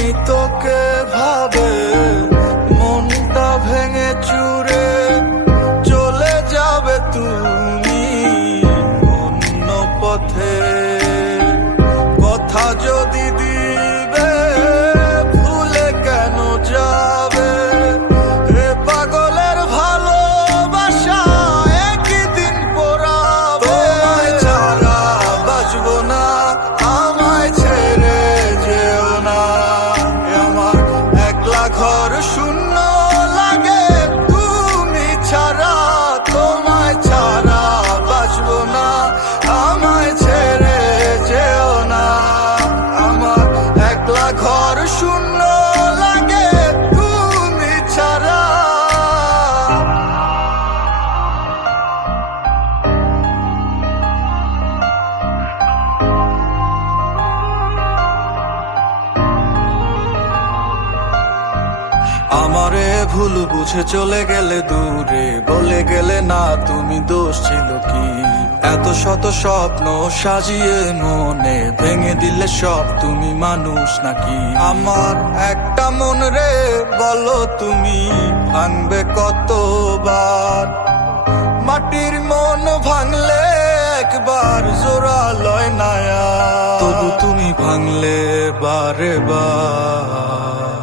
আমি তোকে ভাবে মনটা ভেঙে চুরে চলে যাবে তুমি অন্য পথে। কথা যদি দিবে ভুলে কেন যাবে? এ পাগলের ভালোবাসা একই দিন পোড়াবে। তোমায় ছাড়া বাঁচবো না, আমায় ছেড়ে যেও না। আমার একলা ঘর শূন্য লাগে তুমি ছাড়া। তোমায় ছাড়া বাঁচবো না, আমায় ছেড়ে যেও না। আমার একলা ঘর শূন্য লাগে তুমি ছাড়া। আমারে ভুল বুঝে চলে গেলে দূরে, বলে গেলে না তুমি দোষ ছিল কি? এত শত স্বপ্ন সাজিয়ে মনে ভেঙে দিলে সব তুমি মানুষ নাকি? আমার একটা মন রে বলো তুমি ভাঙবে কতবার? মাটির মন ভাঙলে একবার জোড়া লয় না, তবু তুমি ভাঙলে বারে বার।